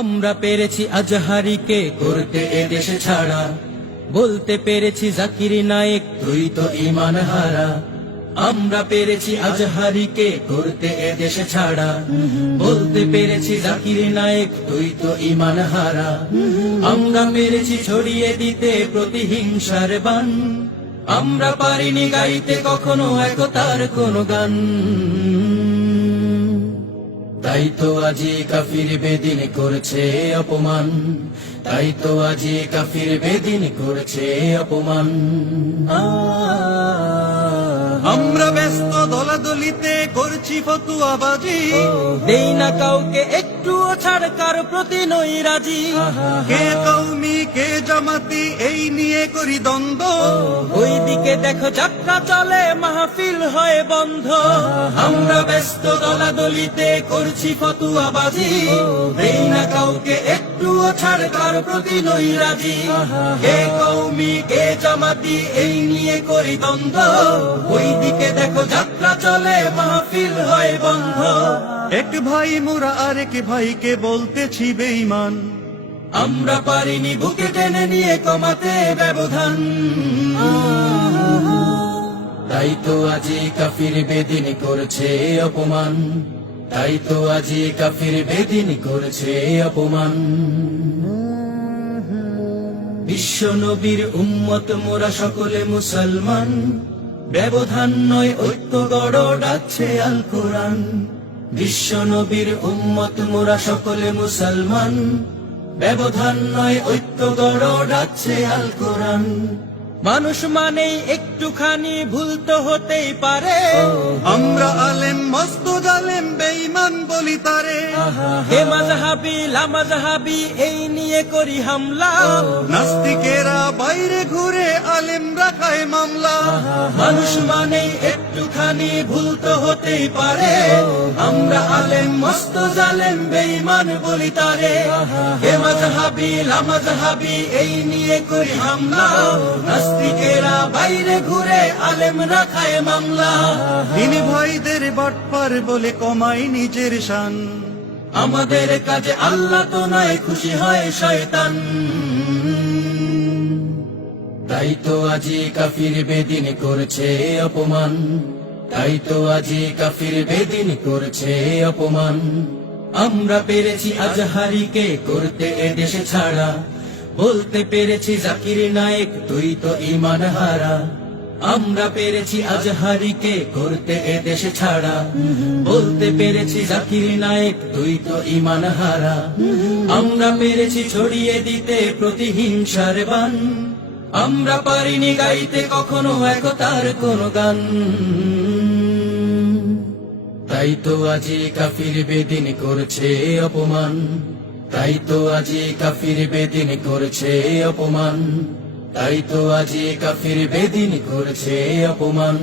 আমরা পেরেছি আজহারিকে করতে এদেশে ছাড়া, বলতে পেরেছি জাকির নায়েক তুই তো ঈমান হারা। আমরা পেরেছি আজহারিকে করতে এদেশে ছাড়া, বলতে পেরেছি জাকির নায়েক তুই তো ঈমান হারা। আমরা পেরেছি ছড়িয়ে দিতে প্রতিহিংসার বান, আমরা পারিনি গাইতে কখনো একতার কোন গান। তাই তো আজি কাফির বেদিন করছে অপমান, তাই তো আজি কাফির বেদিন করছে অপমান। আমরা ব্যস্ত দলাদলিতে করছি ফতুয়াবাজি, দেই না কাউকে একটুও ছাড়, কার প্রতি নই রাজি। কে কওমি কে জামাতি এই নিয়ে করি দ্বন্দ্ব, ওই দিকে দেখো যাত্রা চলে মাহফিল হয় বন্ধ। আমরা ব্যস্ত দলাদলিতে করছি ফতুয়াবাজি, দেই না কাউকে একটুও ছাড়, কার প্রতি নই রাজি। কে কওমি কে জামাতি এই নিয়ে করি দ্বন্দ্ব, ওই দিকে দেখো যাত্রা চলে মাহফিল হয় বন্ধ। এক ভাই মোরা আরেক ভাইকে বলতেছি বেঈমান, আমরা পারিনি বুকে টেনে নিয়ে কমাতে ব্যবধান। তাই তো আজি কাফির বেদিন করছে অপমান, তাই তো আজি কাফির বেদিন করছে অপমান। বিশ্ব নবীর উম্মত মোরা সকলে মুসলমান, ব্যবধান নয় ঐক্য গড় ডাকছে আল কোরআন। বিশ্ব নবীর উম্মত মোরা সকলে মুসলমান, ব্যবধান নয় ঐক্য গড় ডাকছে আল কোরআন। মানুষ মানেই একটুখানি ভুল তো হতেই পারে, আমরা আলেম মস্ত জালেম বেঈমান বলি তারে। হে মাযহাবী লামাযহাবী এই নিয়ে করি হামলা, নাস্তিকেরা বাইরে ঘুরে আলেমরা খায় মামলা। মানুষ মানেই একটুখানি ভুল তো হতেই পারে, আমরা আলেম মস্ত জালেম বেঈমান বলি তারে। হে মাযহাবী লামাযহাবী এই নিয়ে করি হামলা, নাস্তিকেরা বাইরে ঘুরে আলেমরা খায় মামলা। দিন ভাইদের বাটপার বলে কমাই নিজের শান, আমাদের কাজে আল্লাহ তো নয় খুশি হয় শয়তান। তাই তো আজি কাফির বেদিন করছে অপমান, তাই তো আজি কাফির বেদিন করছে অপমান। আমরা পেরেছি আজহারিকে করতে এদেশে ছাড়া, বলতে পেরেছি জাকির নায়েক তুই তো ঈমান হারা। আমরা পেরেছি আজহারিকে করতে এদেশে ছাড়া, বলতে পেরেছি জাকির নায়েক তুই তো ঈমান হারা। আমরা পেরেছি ছড়িয়ে দিতে প্রতিহিংসার বান, আমরা পারিনি গাইতে কখনো একতার কোন গান। তাই তো আজি কাফির বেদিন করছে অপমান, তাই তো আজি কাফির বেদিন করছে অপমান, তাই তো আজি কাফির বেদিন করছে অপমান।